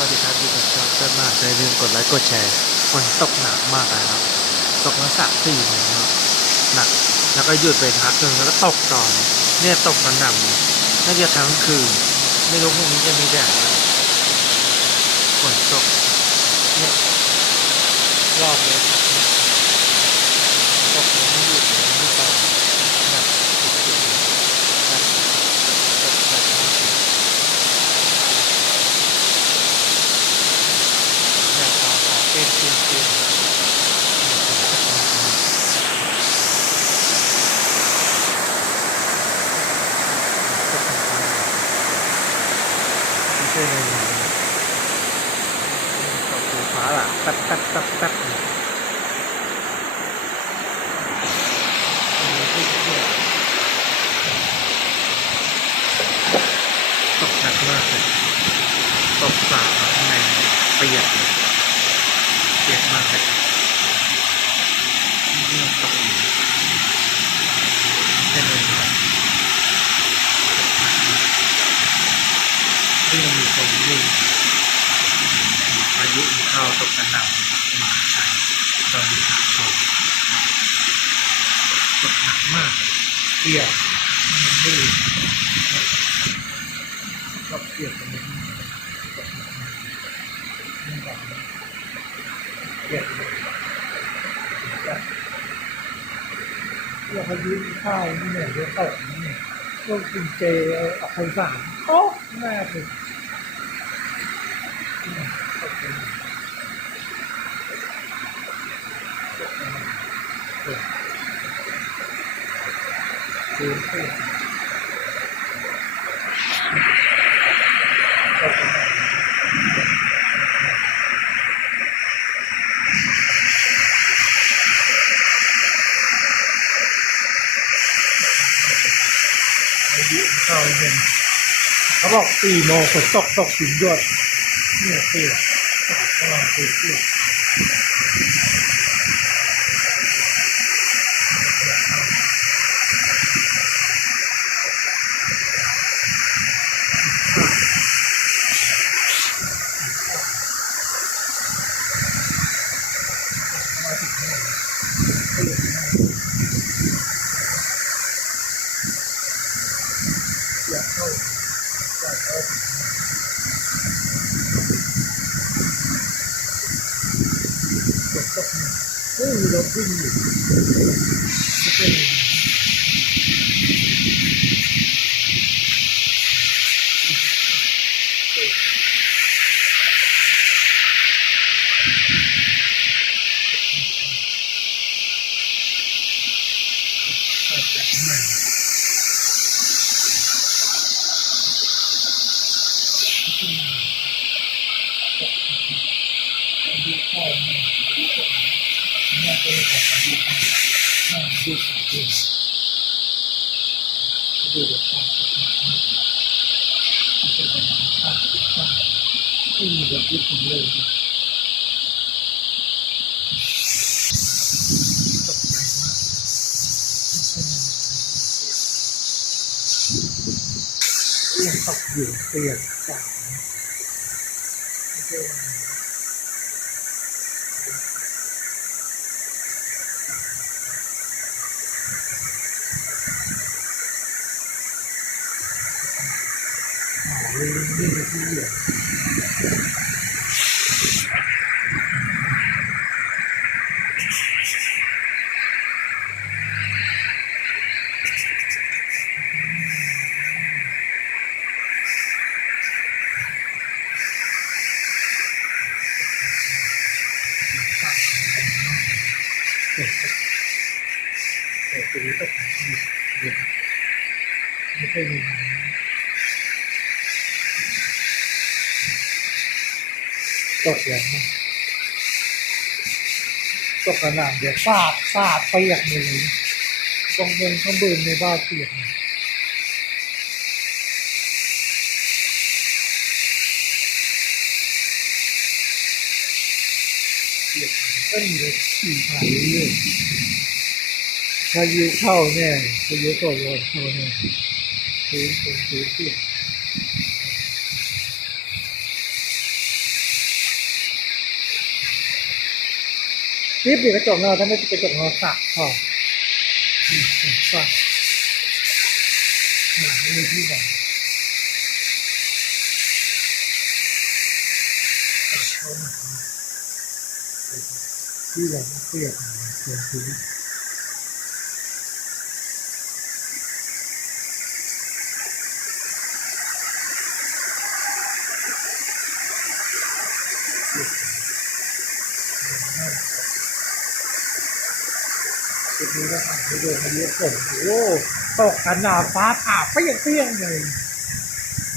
วัสดีครับอยู่กับช่องเกิดมากอย่าลืมกดไลค์กดแชร์ฝนตกหนักมากเลยครับตกมา3-4 โมงครับหนักแล้วก็หยุดไปพักหนึ่งแล้วก็ตกต่อเนี่ยตกมันหนักน่าจะทั้งคืนไม่รู้พรุ่งนี้จะมีแดดไหมฝนตกเนี่ยรอบเลยครับตกมันไม่หยุดเลยไม่ต่อหนักสุดๆเลยหนักตกหนักมากเลยแนวฟ้าขาวเป็นเปลี่ยนไม่ใช่ในนี้ตกสีฟ้าล่ะแป๊บแป๊บแป๊บแป๊บตกหนักมากเลยตกฝ่าข้างในเปียกเลยเปียกมากเลยนี่ตกไม่ใช่ในนี้ที่มีคนวิ่งพายุเข้าตกกระหน่ำมาใช่ตอนนี้3 คนตกหนักมากเปียกมันไม่ก็เปียกกันเลยตกหนักมากนี่แบบเปียกเลยเราพายุเข้านี่เนี่ยเดี๋ยวตกนี่พวกกินเจออกพรรษาโอ้แม่ถึงคือพายุเข้าเนี่ยเขาบอก4 โมงฝนตกถึงหยดเนี่ยเปียกกำลังเปียกมาถึงเนี่ยเปียกอยากเข้าอยากเข้าฝนตกเนี่ยมีรถวิ่งอยู่ไม่ใช่ไม่มีรถวิ่งเลยตกใจมากยังตกอยู่เปียกจังไม่ใช่เลยนี่คือที่เหลือแต่ตัวนี้ตกเยอะไม่ใช่มีตกแรงมากตกขนาดเดี๋ยวสาดเปียกเลยตรงบนข้างบนในบ้านเปียกก็มีรถขี่ผ่านเรื่อยๆพายุเข้าแน่พายุตกรถเข้าแน่พื้นเปียก รีบปิดกระจกเงาถ้าไม่ปิดกระจกเงาสักพอสักไม่มีที่ไหนเข้ามาที่ไหนเปรียบเปลี่ยนพื้นจุดนี้ก็อ่านไปเรื่อยๆฝนโอ้ตกกันหนาฟ้าผ่าเปรี้ยงเลย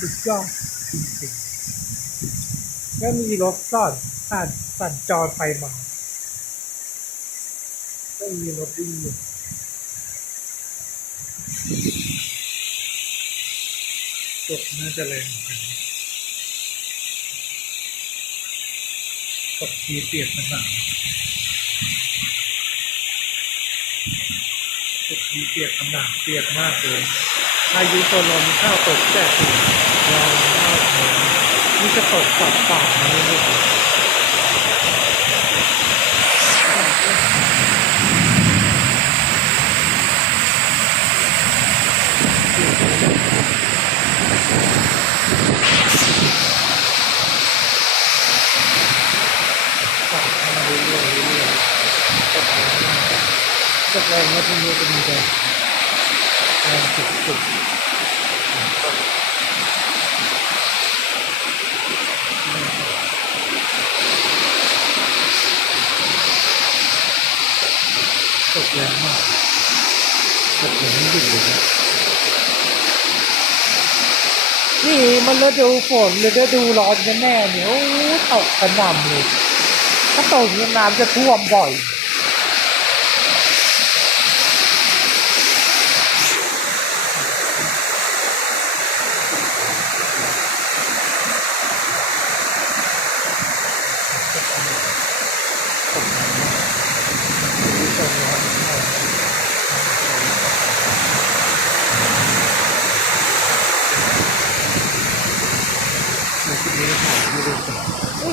สุดยอดจริงๆก็มีรถสัญจรไปมาก็มีรถวิ่งอยู่ตกน่าจะแรงเหมือนกันตกทีเปียกสนามตกทีเปียกสนามเปียกมากเลยพายุโซนลมเข้าตกแต่ถึงรอเข้าเลยนี่จะตกปากมาเรื่อยๆมาเรื่อยๆตกแรงนะพวกนี้จะมีแต่แรงสุดตกแรงมากตกแรงไม่หยุดเลยนะนี่มันฤดูฝนหรือฤดูร้อนกันแน่เนี่ยโอ้ตกกระหน่ำเลยถ้าตกอย่างนี้น้ำจะท่วมบ่อย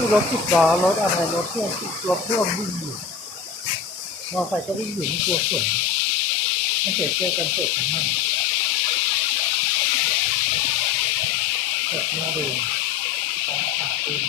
มีรถ10 ล้อรถอะไรรถพ่วงวิ่งอยู่มอเตอร์ไซค์ก็วิ่งอยู่ไม่กลัวฝนไม่เสียเจอกันตกทั้งนั้นตกหน้าดูขาตีน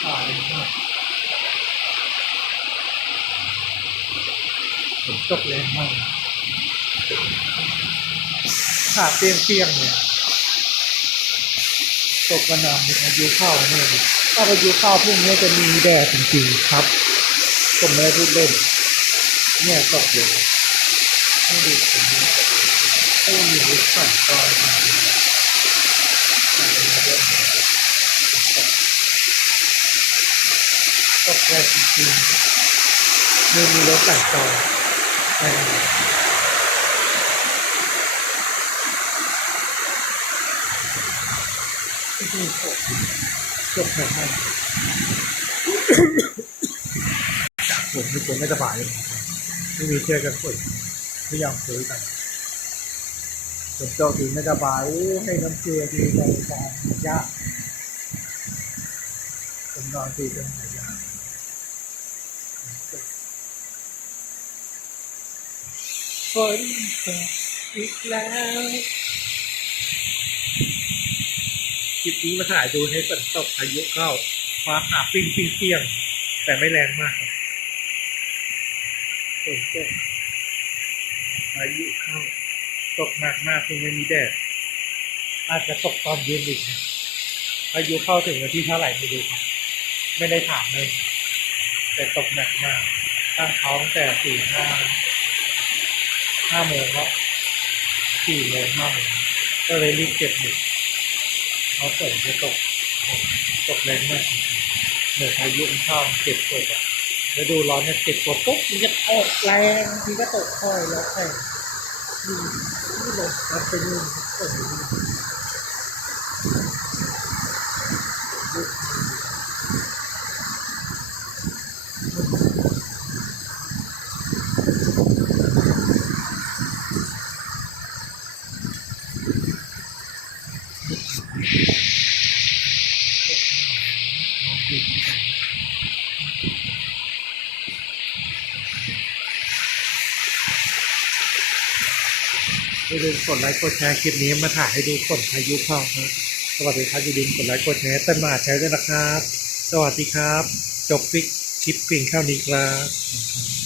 ขาเลยมากฝนตกแรงมากขาเปียงเนี่ยตกกระหน่ำมีพายุเข้าเนี่ยถ้าพายุเข้าพรุ่งนี้จะมีแดดจริงๆครับผมไม่ได้พูดเล่นเนี่ยตกอยู่ไม่ดูผมไม่มีรถสั่นตอนตกแรงจริงๆไม่มีรถสั่นตอนจบแบบนั้นผมมีคนไม่สบายเลยไม่มีเชื่อกันคนไม่ยอมซื้อกันผมเจ้าถึงไม่สบายให้น้ำเกลือดีในการยากผมนอนตีจนหายยากฝนตกอีกแล้วคลิปนี้มาถ่ายดูให้ฝนตกพายุเข้าฟ้าผ่าปิ้งเปี้ยงแต่ไม่แรงมากครับฝนตกพายุเข้าตกหนักมากคงไม่มีแดดอาจจะตกตอนเย็นอีกนะพายุเข้าถึงวันที่เท่าไหร่ไม่รู้ครับไม่ได้ถามเลยแต่ตกหนักมากตั้งท้องแต่5 โมงแล้ว4 โมง5 โมงก็เลยรีบเก็บหมดเพราะฝนจะตกแรงมากเหมือนพายุมันเข้าเก็บกดอ่ะแล้วดูร้อนเนี่ยเก็บกดปุ๊บมันจะตกแรงทีก็ตกค่อยแล้วแต่นี่เลยมันเป็นนู่นตกนี่ อย่าลืมกดไลค์กดแชร์คลิปนี้มาถ่ายให้ดูฝนพายุเข้าครับสวัสดีครับอย่าลืมกดไลค์กดแชร์ต้นมหาชัยด้วยนะครับสวัสดีครับจบคลิปเพียงเท่านี้ครับ